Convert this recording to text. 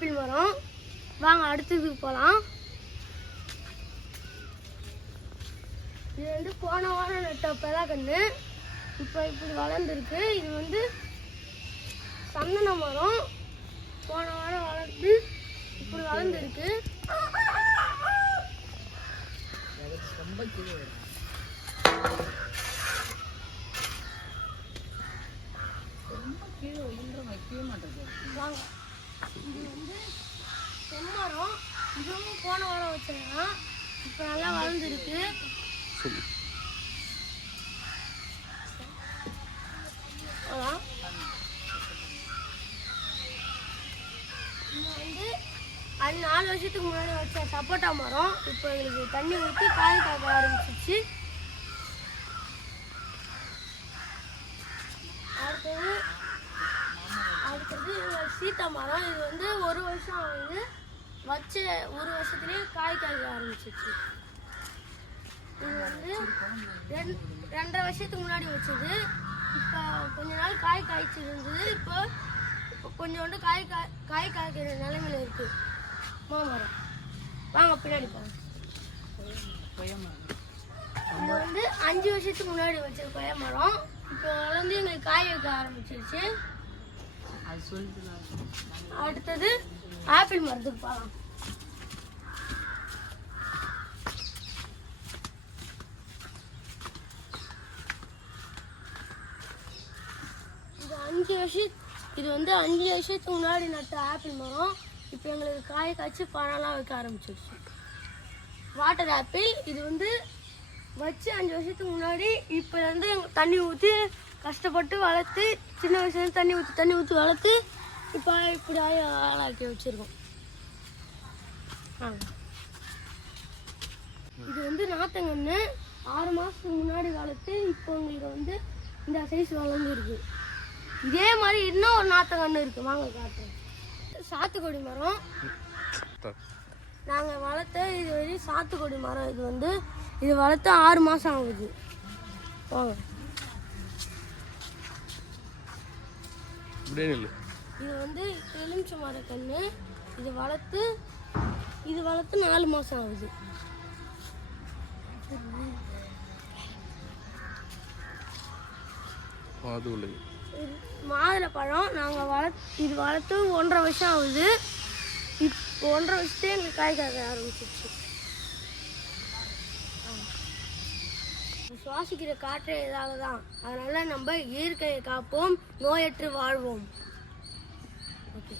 Apple மரம். வாங்க அடுத்ததுக்கு போகலாம். இது வந்து போன வாரம் நட்ட பெலாக்கன்று இப்போ இப்படி வளர்ந்துருக்கு. இது சந்தன மரம் போன வாரம் வளர்ந்து இப்படி வளர்ந்துருக்கு. வாங்க இது செம்மரம். இதுவும் போன வாரம் வச்சிருக்கேன். இப்போ நல்லா வளர்ந்துருக்கு. இது 4 வருஷத்துக்கு முன்னாடி வச்ச சப்போட்டா மரம். இப்போ எங்களுக்கு தண்ணி ஊற்றி காய் காக்க ஆரம்பிச்சிச்சு. அடுத்தது சீத்தா மரம். இது 1 வருஷம் ஆகுது. வச்ச 1 வருஷத்துலேயே காய் காய்க்க ஆரம்பிச்சிச்சு. இது 2.5 வருஷத்துக்கு முன்னாடி வச்சது. இப்போ கொஞ்ச நாள் காய் காய்ச்சிருந்தது. இப்போ கொஞ்சோண்டு காய் காய்க்கிற நிலைமையில இருக்கு மாமரம். வாங்க பின்னாடி போங்க. இது 5 வருஷத்துக்கு முன்னாடி வச்ச கொய்யா மரம். இப்போ வளர்ந்து எங்களுக்கு காய் வைக்க ஆரம்பிச்சிருச்சு. அடுத்தது ஆப்பிள் மரத்துக்கு போகலாம். இது 5 வருஷத்துக்கு முன்னாடி நட்ட ஆப்பிள் மரம். இப்போ எங்களுக்கு காய் காய்ச்சி பழம்லாம் வைக்க ஆரம்பிச்சிருச்சு. Water apple. இது வச்சு 5 வருஷத்துக்கு முன்னாடி இப்போ தண்ணி ஊற்றி கஷ்டப்பட்டு வளர்த்து, சின்ன வயசுலேருந்து தண்ணி ஊற்றி வளர்த்து இப்போ இப்படி ஆளாக்கி வச்சுருக்கோம். இது நாத்தங்கன்று 6 மாதத்துக்கு முன்னாடி வளர்த்து இப்போ உங்களுக்கு இந்த சைஸ் வளர்ந்துருக்கு. இதே மாதிரி இன்னும் ஒரு நாத்தங்கன்று இருக்குது. வாங்க காட்டுறேன். சாத்துக்குடி மரம் நாங்கள் வளர்த்த இது வரையும் சாத்துக்குடி மரம். இது வளர்த்து 6 மாதம் ஆகுது. வாங்க. இது எலுமிச்சை மரக்கன்று. இது வளர்த்து 4 மாதம் ஆகுது. மாதுளை பழம் நாங்கள் இது வளர்த்து 1.5 வருஷம் ஆகுது. இப்போ 1.5 வருஷத்தே எங்களுக்கு காய் காய்க்க ஆரம்பிச்சிருச்சு. சுவாசிக்கிற காற்றே இதால தான். அதனால நம்ம இயற்கையை காப்போம், நோயற்று வாழ்வோம். ஓகே.